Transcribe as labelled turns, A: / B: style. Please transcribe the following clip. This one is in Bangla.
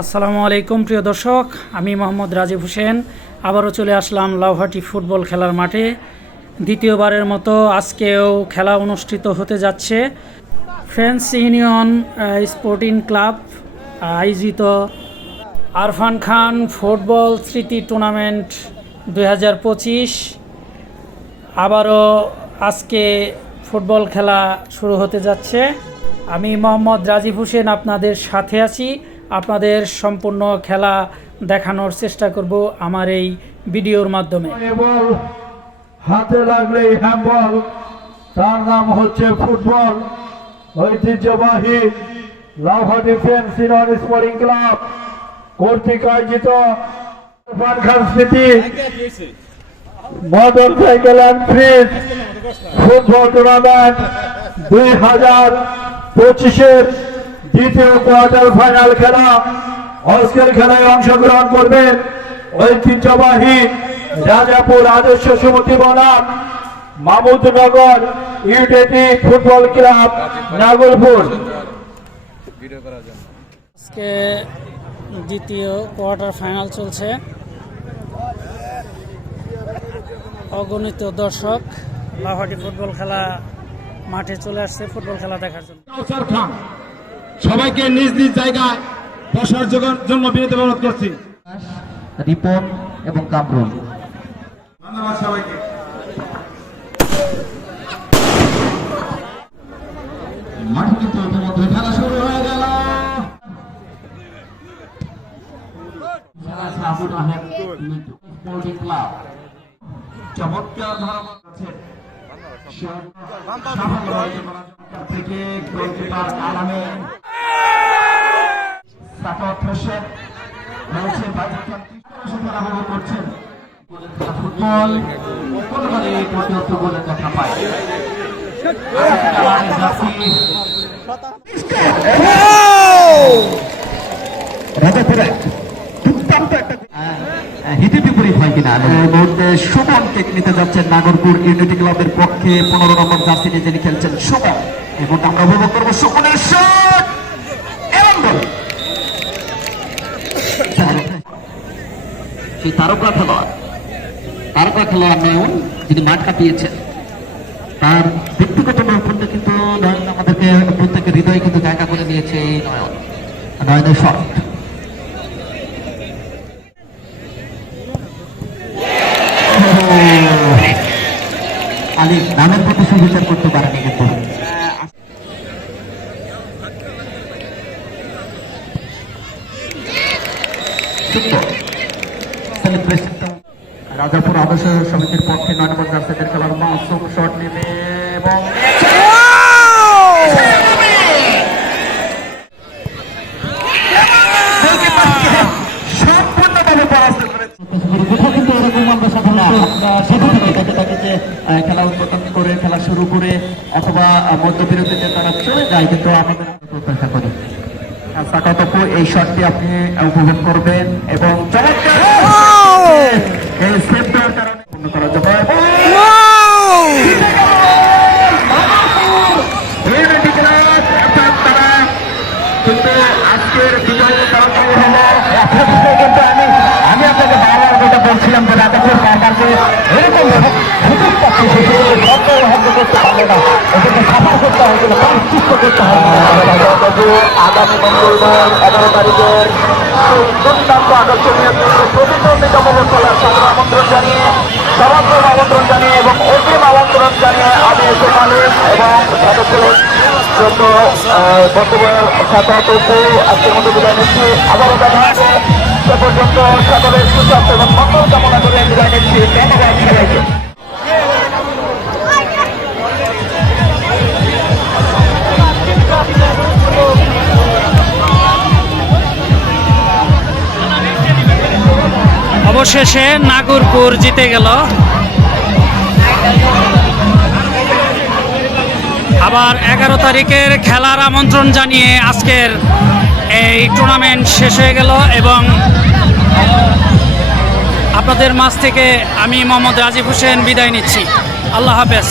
A: আসসালামু আলাইকুম, প্রিয় দর্শক। আমি মোহাম্মদ রাজীব হোসেন। আবারও চলে আসলাম লাউহাটি ফুটবল খেলার মাঠে। দ্বিতীয়বারের মতো আজকেও খেলা অনুষ্ঠিত হতে যাচ্ছে। ফ্রেন্স ইউনিয়ন স্পোর্টিং ক্লাব, আয়োজিত আরফান খান ফুটবল স্মৃতি টুর্নামেন্ট দু হাজার পঁচিশ। আবারও আজকে ফুটবল খেলা শুরু হতে যাচ্ছে। আমি মোহাম্মদ রাজীব হোসেন আপনাদের সাথে আছি। আপনাদের সম্পূর্ণ খেলা দেখানোর চেষ্টা করব আমার এই ভিডিওর মাধ্যমে।
B: হাতে লাগলেই হ্যান্ডবল তার নাম হচ্ছে ফুটবল। ঐতিহ্যবাহী লাভা ডিফেন্স স্পোর্টিং ক্লাব কর্তৃক আয়োজিত motor cycle and fridge football tournament দুই হাজার পঁচিশের দ্বিতীয় কোয়ার্টার ফাইনাল খেলা। আজকের খেলায় অংশগ্রহণ করবেন ঐতিহ্যবাহী রাজাপুর আদর্শ সমিতি বনাম মামুদনগর ইউটেটি ফুটবল ক্লাব নাগরপুর।
A: আজকে দ্বিতীয় কোয়ার্টার ফাইনাল চলছে। অগণিত দর্শক লাহাটি ফুটবল খেলা মাঠে চলে আসছে ফুটবল খেলা দেখার জন্য।
C: সবাইকে নিজ নিজ জায়গায় বসার জন্য- জন্য বিনীত অনুরোধ করছি।
D: রিপন এবং কামরুল।
C: ধন্যবাদ সবাইকে।
D: মাঠে কিন্তু ইতিমধ্যে খেলা শুরু হয়ে গেল। চমৎকার ধারাবাহিক আছে। থেকে গোলকিপার আলামিন। রয়েছে করছেন ফুটবল দেখা পায়। হিতে বিপরীত হয় কিনা? এই মুহূর্তে সুমন টেক নিতে যাচ্ছেন নাগরপুর ইউনিটি ক্লাবের পক্ষে পনেরো নম্বর জার্সি নিয়ে যিনি খেলছেন সুমন এবং মুহূর্তে আমরা উপভোগ করব সুমনের শট এবং গোল। সেই তারকা খেলোয়াড়। তারকা খেলোয়াড় নয়ন যিনি মাঠ কাঁপিয়েছেন তার ব্যক্তিগত নৈপুণ্য কিন্তু নয়ন আমাদেরকে প্রত্যেকের হৃদয়ে কিন্তু জায়গা করে নিয়েছে এই নয়ন। নয়নের শট। আলী নামের প্রতি সুবিচার করতে পারেনি কিন্তু। সেলিব্রেশনটা রাজাপুর আদর্শ সমিতির পক্ষে নয় নম্বর জার্সিদের খেলার মাসুম শট নেবে এবং কিন্তু এই আপনি করবেন এবং চমৎকার এই কারণে করা কিন্তু আজকের বিজয়ের সরাসরি হলো। আমি আমি আপনাকে বারবার যেটা বলছিলাম যে রাজাপুর সরকারকে প্রায়শ্চিত্ত করতে হবে আগামী মঙ্গলবার এগারো তারিখের দুর্দান্ত আকর্ষণীয় প্রতিদ্বন্দ্বিতামূলক খেলার সকল আমন্ত্রণ জানিয়ে সমাগ্র আমন্ত্রণ জানিয়ে এবং অগ্রিম জানিয়ে আমি এসে এবং সদস্যের জন্য বর্তমান ছাত্রতর্ফে আজকের মতো বিদায় নিচ্ছি আবারও দেখা হবে সে পর্যন্ত সকলের সুস্বাস্থ্য এবং মঙ্গল কামনা করে বিদায় নিচ্ছি ধন্যবাদ
A: অবশেষে নাগরপুর জিতে গেল। আবার এগারো তারিখের খেলার আমন্ত্রণ জানিয়ে আজকের এই টুর্নামেন্ট শেষ হয়ে গেল এবং আপনাদের মাছ থেকে আমি মোহাম্মদ রাজীব হোসেন বিদায় নিচ্ছি। আল্লাহ হাফেজ।